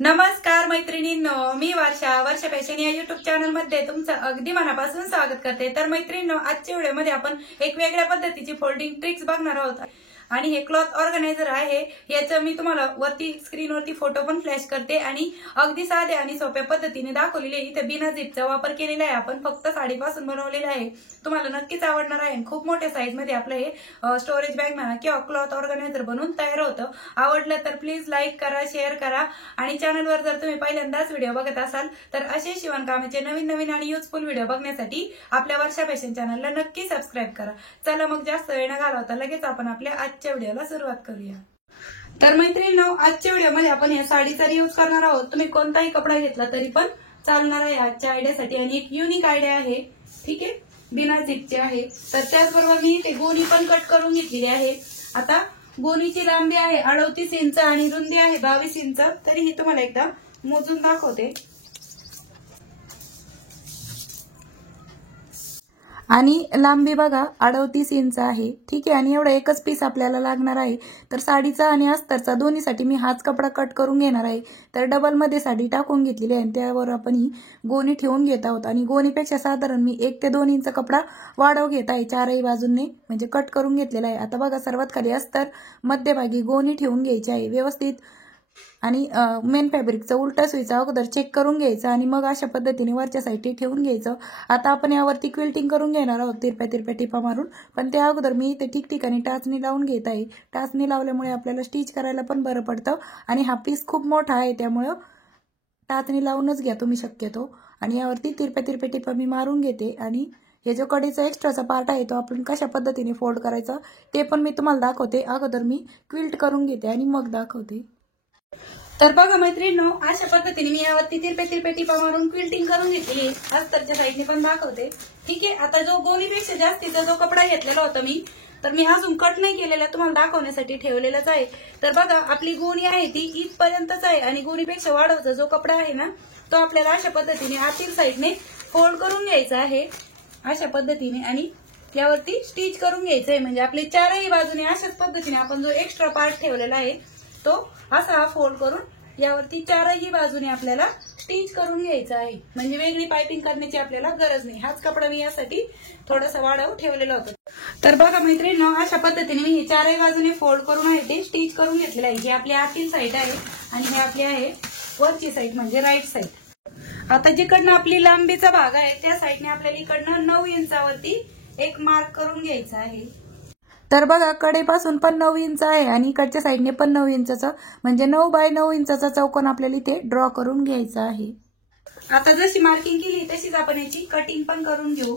नमस्कार मैत्रिणींनो, मी वर्षा फॅशन या युट्यूब चॅनल मध्ये तुमचं अगदी मनापासून स्वागत करते। तर मैत्रिणींनो, आजच्या व्हिडिओमध्ये आपण एक वेगळ्या पद्धतीची फोल्डिंग ट्रिक्स बघणार आहोत आणि हे क्लॉथ ऑर्गनायझर आहे। याचा मी तुम्हाला वरती स्क्रीनवरती फोटो पण फ्लॅश करते आणि अगदी साध्या आणि सोप्या पद्धतीने दाखवलेले। इथे बिना झिपचा वापर केलेला आहे, आपण फक्त साडीपासून बनवलेला आहे। तुम्हाला नक्कीच आवडणार आहे। खूप मोठ्या साईज मध्ये आपलं हे स्टोरेज बॅग म्हणा किंवा क्लॉथ ऑर्गनायझर बनवून तयार होतं। आवडलं तर प्लीज लाईक करा, शेअर करा आणि चॅनलवर जर तुम्ही पहिल्यांदाच व्हिडिओ बघत असाल तर असे शिवणकामाचे नवीन आणि युजफुल व्हिडिओ बघण्यासाठी आपल्या वर्षा फॅशन चॅनलला नक्की सबस्क्राईब करा। चला मग जास्त वेळ न घालवता लगेच आपण आपल्या आजच्या व्हिडिओला सुरुवात करूया। तर मैत्रिणींनो, आजच्या व्हिडिओमध्ये आपण या साडीचा यूज करणार आहोत। तुम्ही कोणताही कपडा घेतला तरी पण चालणार आहे आजच्या आयडियासाठी आणि एक युनिक आयडिया आहे, ठीक आहे, बिना झिपचे आहे। तर त्याचबरोबर मी ते गोणी पण कट करून घेतलेली आहे। आता गोणीची लांबी आहे 38 इंच आणि रुंदी आहे 22 इंच। तरीही तुम्हाला एकदा मोजून दाखवते। आणि लांबी बघा 38 इंच आहे, ठीक आहे। आणि एवढा एकच पीस आपल्याला लागणार आहे। तर साडीचा आणि अस्तरचा दोन्हीसाठी मी हाच कपडा कट करून घेणार आहे। तर डबल मध्ये साडी टाकून घेतलेली आहे, त्यावर आपण ही गोणी ठेवून घेत आहोत आणि गोणीपेक्षा साधारण मी 1 ते 2 इंच कपडा वाढव घेत आहे, चारही बाजूंनी म्हणजे कट करून घेतलेला आहे। आता बघा, सर्वात खाली अस्तर, मध्यभागी गोणी ठेवून घ्यायची आहे व्यवस्थित आणि मेन फॅब्रिकचं उलटा सुईचा अगोदर चेक करून घ्यायचं आणि मग अशा पद्धतीने वरच्या साईडने ठेवून घ्यायचं। आता आपण यावरती क्विल्टिंग करून घेणार आहोत तिरप्या टिपा मारून, पण त्या अगोदर मी इथे ठिकठिकाणी टाचणी लावून घेत आहे। टाचणी लावल्यामुळे आपल्याला स्टिच करायला पण बरं पडतं आणि हा पीस खूप मोठा आहे, त्यामुळे टाचणी लावूनच घ्या तुम्ही शक्यतो। आणि यावरती तिरप्या टिपा मी मारून घेते आणि हे जो कडेचा एक्स्ट्राचा पार्ट आहे तो आपण कशा पद्धतीने फोल्ड करायचा ते पण मी तुम्हाला दाखवते। अगोदर मी क्विल्ट करून घेते आणि मग दाखवते। तर बघा मैत्रिणींनो, अशा पद्धतीने मी यावरती तिरप्या टिपा मारून क्विल्टिंग करून घेतली। अस्तरच्या साईडने पण दाखवते, ठीक आहे। आता जो गोणीपेक्षा जास्तीचा जो कपडा घेतलेला होता मी, तर मी अजून कट नाही केलेला, तुम्हाला दाखवण्यासाठी ठेवलेलाच आहे। तर बघा, आपली गोणी आहे ती इथपर्यंतच आहे आणि गोणीपेक्षा वाढवचा जो कपडा आहे ना, तो आपल्याला अशा पद्धतीने आतील साईडने फोल्ड करून घ्यायचा आहे अशा पद्धतीने आणि यावरती स्टिच करून घ्यायचं आहे। म्हणजे आपले चारही बाजूने अशाच पद्धतीने आपण जो एक्स्ट्रा पार्ट ठेवलेला आहे तो असा फोल्ड करून यावरती चारही बाजूने आपल्याला स्टिच करून घ्यायचा आहे। म्हणजे वेगळी पाइपिंग करण्याची आपल्याला गरज नाही। हाच कपडा मी यासाठी थोडासा वाढव ठेवलेला होता। तर बघा मैत्रिणींनो, अशा पद्धतीने मी हे चारही बाजूने फोल्ड करून आहे ते स्टिच करून घेतलेलं आहे। ही आपली आतील साईड आहे आणि हे आपली आहे वरची साईड म्हणजे राईट साईड। आता जिकडनं आपली लांबीचा भाग आहे त्या साईडने आपल्याला इकडनं 9 इंचावरती एक मार्क करून घ्यायचा आहे। तर बघा, कडेपासून पण 9 इंच आहे आणि इकडच्या साईडने पण 9 इंचाचा म्हणजे 9 बाय 9 इंचाचा चौकोन आपल्याला इथे ड्रॉ करून घ्यायचा आहे। आता जशी मार्किंग केली तशीच आपण याची कटिंग पण करून घेऊ।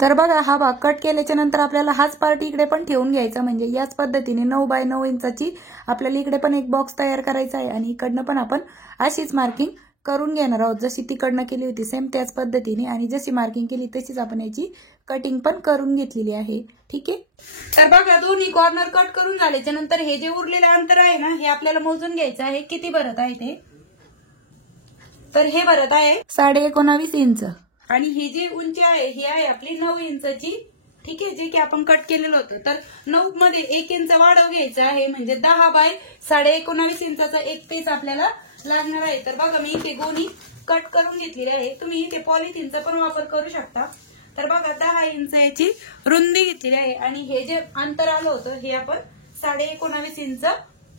तर बघा, हा भाग कट केल्याच्या नंतर आपल्याला हाच पार्ट इकडे पण ठेवून घ्यायचा। म्हणजे याच पद्धतीने 9 बाय 9 इंचाची आपल्याला इकडे पण एक बॉक्स तयार करायचा आहे आणि इकडनं पण आपण अशीच मार्किंग करून घेणार आहोत, जशी तिकडनं केली होती सेम त्याच पद्धतीने। आणि जशी मार्किंग केली तशीच आपण याची कटिंग पण करून घेतलेली आहे, ठीक आहे। तर बघा, दोन्ही कॉर्नर कट करून झाल्याच्या नंतर हे जे उरलेलं अंतर आहे ना, हे आपल्याला मोजून घ्यायचं आहे किती भरत आहे ते। तर हे भरत आहे 19.5 इंच आणि ही जी उंची आहे ही आहे आपली 9 इंचची, ठीक आहे, जे की आपण कट केलेलं होतं। तर 9 मध्ये 1 इंच वाढव घ्यायचा आहे म्हणजे 10 बाय 19.5 इंचाचा एक पीस आपल्याला लागणार आहे। तर बघा, मी इथे गोणी कट करून घेतलेली आहे, तुम्ही इथे पॉलिथिनचा पण वापर करू शकता। तर बघा, 10 इंच याची रुंदी घेतलेली आहे आणि हे जे अंतर आलं होतं हे आपण 19.5 इंच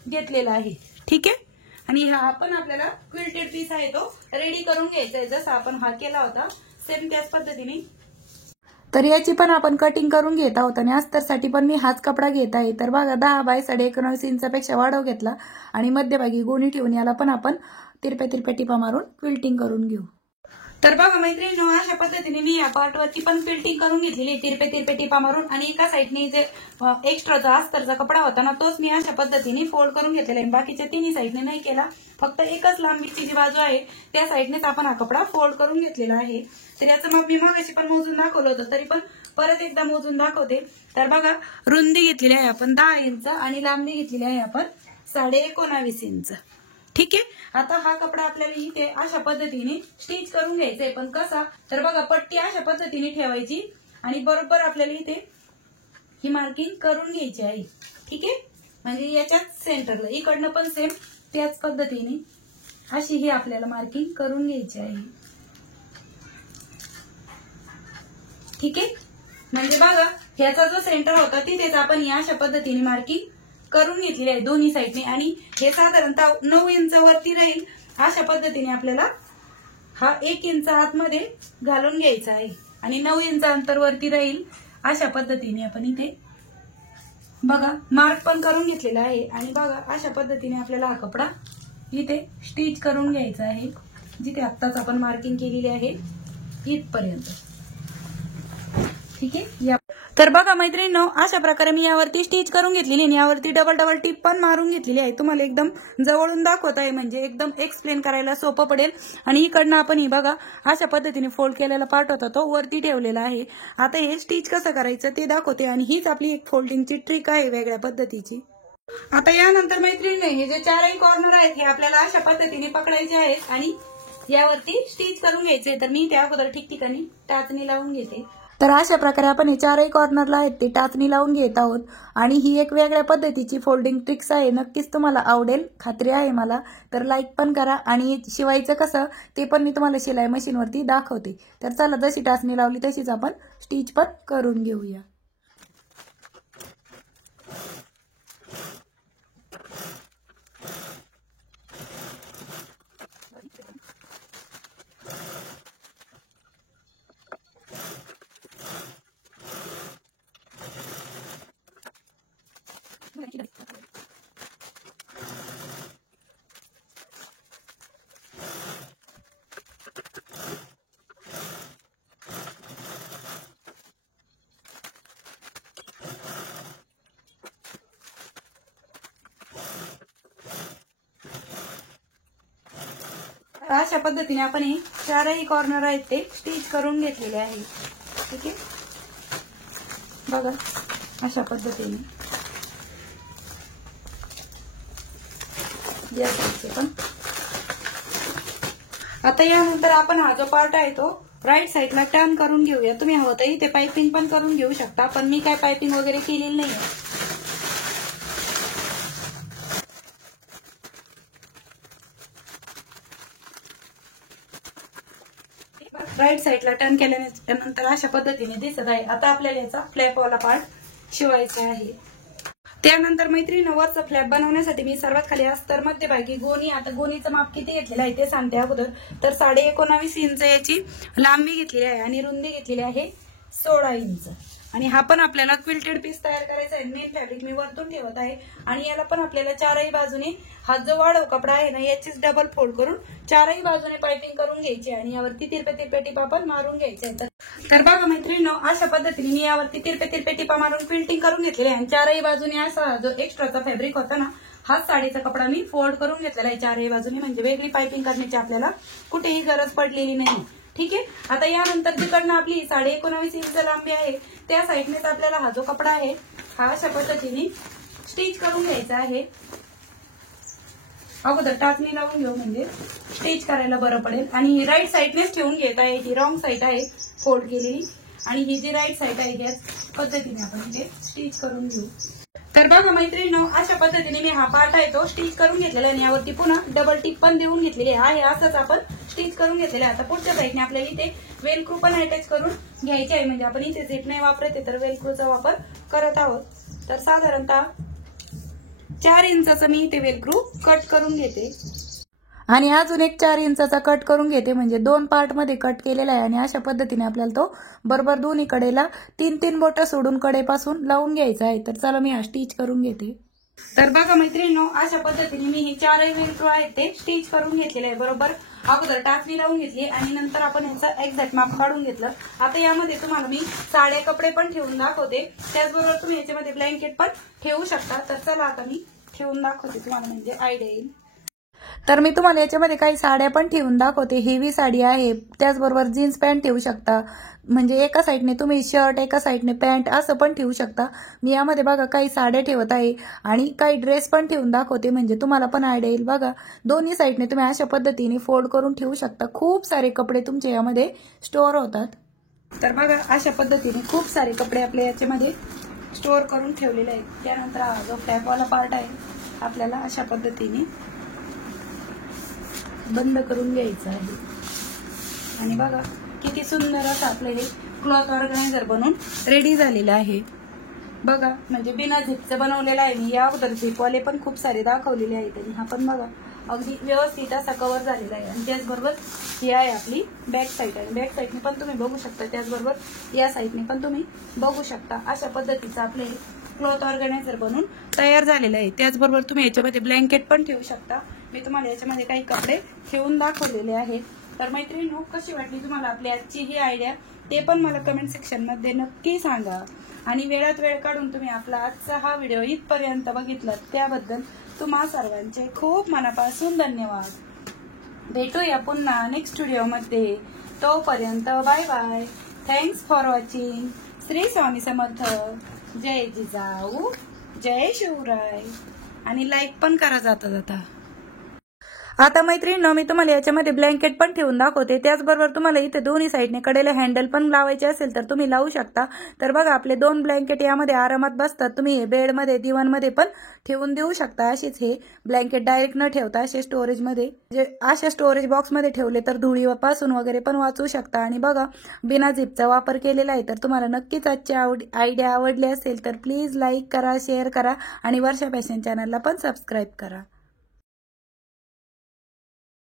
घेतलेलं आहे, ठीक आहे। आणि हा आपण आपल्याला क्विल्टेड पीस आहे तो रेडी करून घ्यायचा आहे, जसा आपण हा केला होता सेम त्याच पद्धतीने। तर याची पण आपण कटिंग करून घेत आहोत आणि अस्तरसाठी पण मी हाच कपडा घेत आहे। तर बघा, 10 बाय 19.5 इंचापेक्षा वाढव घेतला आणि मध्यभागी गोणी ठेवून याला पण आपण तिरप्या टिपा मारून क्विल्टिंग करून घेऊ। तर बघा मैत्रिणींनो, अशा पद्धतीने मी या पार्टवरती पण क्विल्टिंग करून घेतलेली तिरप्या टिपा मारून आणि एका साईडने जे एक्स्ट्राचा अस्तरचा कपडा होता ना, तोच मी अशा पद्धतीने फोल्ड करून घेतलेला आहे। बाकीच्या तिन्ही साईडने नाही केला, फक्त एकच लांबीची जी बाजू आहे त्या साईडनेच आपण हा कपडा फोल्ड करून घेतलेला आहे। तर याचं मग मी मगाशी पण मोजून दाखवलं होतं, तरी पण परत एकदा मोजून दाखवते। तर बघा, रुंदी घेतलेली आहे आपण 10 इंच आणि लांबी घेतलेली आहे आपण 19.5 इंच, ठीक आहे। आता हा कपडा आपल्याला इथे अशा पद्धतीने स्टिच करून घ्यायचा आहे, पण कसा, तर बघा, पट्टी अशा पद्धतीने ठेवायची आणि बरोबर आपल्याला इथे ही मार्किंग करून घ्यायची आहे, ठीक आहे। म्हणजे याच्याच सेंटरला इकडनं पण सेम त्याच पद्धतीने अशी ही आपल्याला मार्किंग करून घ्यायची आहे. ठीक आहे, म्हणजे बघा ह्याचा जो सेंटर होता तिथेच आपण या अशा पद्धतीने मार्किंग करून घेतलेली आहे दोन्ही साईडने. आणि हे साधारणतः 9 इंचावरती राहील. अशा पद्धतीने आपल्याला हा 1 इंच आतमध्ये घालून घ्यायचा आहे आणि 9 इंच अंतरवरती राहील. अशा पद्धतीने आपण इथे बघा मार्क पण करून घेतलेला आहे. आणि बघा अशा पद्धतीने आपल्याला हा कपडा इथे स्टिच करून घ्यायचा आहे. जिथे आत्ताच आपण मार्किंग केलेली आहे इथपर्यंत. ठीक आहे, तर बघा मैत्रिणींनो, अशा प्रकारे मी यावरती स्टिच करून घेतलेली आणि यावरती डबल टिप पण मारून घेतलेली आहे. तुम्हाला एकदम जवळून दाखवत आहे म्हणजे एकदम एक्सप्लेन करायला सोपं पडेल. आणि इकडनं आपण ही बघा अशा पद्धतीने फोल्ड केलेला पार्ट होता तो वरती ठेवलेला आहे. आता हे स्टिच कसं करायचं ते दाखवते आणि हीच आपली एक फोल्डिंगची ट्रिक आहे वेगळ्या पद्धतीची. आता यानंतर मैत्रिणींनो, हे जे 4 कॉर्नर आहेत हे आपल्याला अशा पद्धतीने पकडायचे आहेत आणि यावरती स्टिच करून घ्यायचे. तर मी त्या अगोदर ठिकठिकाणी टाचणी लावून घेते. तर अशा प्रकारे आपण हे 4 कॉर्नरला आहेत ते टाचणी लावून घेत आहोत. आणि ही एक वेगळ्या पद्धतीची फोल्डिंग ट्रिक्स आहे. नक्कीच तुम्हाला आवडेल, खात्री आहे मला. तर लाईक पण करा आणि शिवायचं कसं ते पण मी तुम्हाला शिलाई मशीनवरती दाखवते. तर चला, जशी टाचणी लावली तशीच आपण स्टिच पण करून घेऊया. अशा पद्धतीने आपण हे 4 कॉर्नर आहेत ते स्टिच करून घेतलेले आहे. ठीक आहे, बघा अशा पद्धतीने या साईडचे पण. आता यानंतर आपण हा जो पार्ट आहे तो राईट साईडला टर्न करून घेऊया. तुम्ही हवं तर इथे पायपिंग पण करून घेऊ शकता, पण मी काय पायपिंग वगैरे केलेली नाही आहे. राईट साईडला टर्न केल्यानंतर अशा पद्धतीने दिसत आहे. आता आपल्याला याचा फ्लॅपवाला पार्ट शिवायचा आहे. त्यानंतर मैत्रिणी, वरचा फ्लॅप बनवण्यासाठी मी सर्वात खाली अस्तर मध्यभागी गोणी, आता गोणीचं माप किती घेतलेलं आहे ते सांगते अगोदर. तर 19.5 इंच याची लांबी घेतलेली आहे आणि रुंदी घेतलेली आहे 16 इंच. आणि हा पण आपल्याला क्विल्टेड पीस तयार करायचा आहे. मेन फॅब्रिक मी वरतून ठेवत आहे आणि याला पण आपल्याला 4ही बाजूने हा जो वाढव कपडा आहे ना याचीच डबल फोल्ड करून 4ही बाजूने पायपिंग करून घ्यायची आणि यावरती तिरपे टिपा पण मारून घ्यायचे. तर बघा मैत्रिणींनो, अशा पद्धतीने मी यावरती तिरपे टिपा मारून क्विल्टिंग करून घेतलेले आहे. आणि 4ही बाजूने असा जो एक्स्ट्राचा फॅब्रिक होता ना हाच साडीचा कपडा मी फोल्ड करून घेतलेला आहे 4ही बाजूने, म्हणजे वेगळी पायपिंग करण्याची आपल्याला कुठेही गरज पडलेली नाही. ठीक आहे, आता यानंतर जिकडनं आपली 19.5 इंच लांबी आहे त्या साईडनेच आपल्याला हा जो कपडा आहे हा अशा पद्धतीने स्टिच करून घ्यायचा आहे. अगोदर टाचणी लावून घेऊ म्हणजे स्टिच करायला बरं पडेल. आणि राईट साईडनेच ठेवून घेत आहे, ही रॉंग साईड आहे फोल्ड केलेली आणि ही जी राईट साईड आहे याच पद्धतीने आपण इथे स्टिच करून घेऊ. तर बघा मैत्रिणींनो, अशा पद्धतीने मी हा पार्ट आहे तो स्टिच करून घेतलेला आहे आणि यावरती पुन्हा डबल टिप पण देऊन घेतलेली आहे. असंच आपण स्टिच करून घेतलेलं आहे. आता पुढच्या साईडने आपल्याला इथे वेलक्रू पण अटॅच करून घ्यायचे आहे, म्हणजे आपण इथे झिप नाही वापरत आहे तर वेलक्रूचा वापर करत आहोत. तर साधारणतः 4 इंचाचं मी इथे वेलक्रू कट करून घेते आणि अजून एक 4 इंचाचा कट करून घेते, म्हणजे 2 पार्ट मध्ये कट केलेला आहे. आणि अशा पद्धतीने आपल्याला तो बरोबर दोन्ही कडेला 3 बोटं सोडून कडेपासून लावून घ्यायचा आहे. तर चला मी हा स्टिच करून घेते. तर बघा मैत्रिणींनो, अशा पद्धतीने मी हे 4ही वेलक्रू आहेत ते स्टिच करून घेतलेले आहे. बरोबर अगोदर टाचणी लावून घेतली आणि नंतर आपण याचं एक्झॅक्ट माप काढून घेतलं. आता यामध्ये तुम्हाला मी साड्या कपडे पण ठेवून दाखवते, त्याचबरोबर तुम्ही याच्यामध्ये ब्लँकेट पण ठेवू शकता. तर चला आता मी ठेवून दाखवते तुम्हाला, म्हणजे आयडिया येईल. तर मी तुम्हाला याच्यामध्ये काही साड्या पण ठेवून दाखवते. हेवी साडी आहे, त्याचबरोबर जीन्स पॅन्ट ठेवू शकता, म्हणजे एका साईडने तुम्ही शर्ट एका साईडने पॅन्ट असं पण ठेवू शकता. मी यामध्ये बघा काही साड्या ठेवत आहे आणि काही ड्रेस पण ठेवून दाखवते, म्हणजे तुम्हाला पण आयडिया येईल. बघा दोन्ही साईडने तुम्ही अशा पद्धतीने फोल्ड करून ठेवू शकता. खूप सारे कपडे तुमच्या यामध्ये स्टोअर होतात. तर बघा अशा पद्धतीने खूप सारे कपडे आपल्या याच्यामध्ये स्टोअर करून ठेवलेले आहेत. त्यानंतर हा जो फ्लॅपवाला पार्ट आहे आपल्याला अशा पद्धतीने बंद करून घ्यायचं आहे. आणि बघा किती सुंदर असं आपलं हे क्लॉथ ऑर्गनायझर बनून रेडी झालेलं आहे. बघा म्हणजे बिना झिपचं बनवलेलं आहे मी. या अगोदर झिपवाले पण खूप सारे दाखवलेले आहेत आणि हा पण बघा अगदी व्यवस्थित असा कव्हर झालेला आहे. आणि त्याचबरोबर ही आहे आपली बॅक साईड आहे. बॅक साईडने पण तुम्ही बघू शकता, त्याचबरोबर या साईडने पण तुम्ही बघू शकता. अशा पद्धतीचं आपले क्लॉथ ऑर्गनायझर बनून तयार झालेलं आहे. त्याचबरोबर तुम्ही याच्यामध्ये ब्लँकेट पण ठेवू शकता. मी तुम्हाला याच्यामध्ये काही कपडे ठेवून दाखवलेले आहेत. तर मैत्रिणींनो, कशी वाटली तुम्हाला आपली आजची ही आयडिया ते पण मला कमेंट सेक्शन मध्ये नक्की सांगा. आणि वेळात वेळ काढून तुम्ही आपला आजचा हा व्हिडिओ इथपर्यंत बघितला त्याबद्दल तुम्हा सर्वांचे खूप मनापासून धन्यवाद. भेटूया पुन्हा नेक्स्ट व्हिडिओमध्ये. तोपर्यंत bye bye. Thanks for watching. Shri Swami Samarth. जय जिजाऊ, जय शिवराय. आणि लाईक पण करा जाता जाता. आता मैत्रिणींनो, मी तुम्हाला याच्यामध्ये ब्लँकेट पण ठेवून दाखवते. त्याचबरोबर तुम्हाला इथे दोन्ही साईडने कडेला हँडल पण लावायचे असेल तर तुम्ही लावू शकता. तर बघा आपले 2 ब्लँकेट यामध्ये आरामात बसतात. तुम्ही हे बेडमध्ये दिवाणमध्ये पण ठेवून देऊ शकता. असेच हे ब्लँकेट डायरेक्ट न ठेवता असे स्टोरेजमध्ये अशा स्टोरेज बॉक्समध्ये ठेवले तर धुळीपासून वगैरे पण वाचू शकता. आणि बघा बिना झिपचा वापर केलेला आहे. तर तुम्हाला नक्कीच आजची आयडिया आवडली असेल तर प्लीज लाईक करा, शेअर करा आणि वर्षा फॅशन चॅनलला पण सबस्क्राईब करा.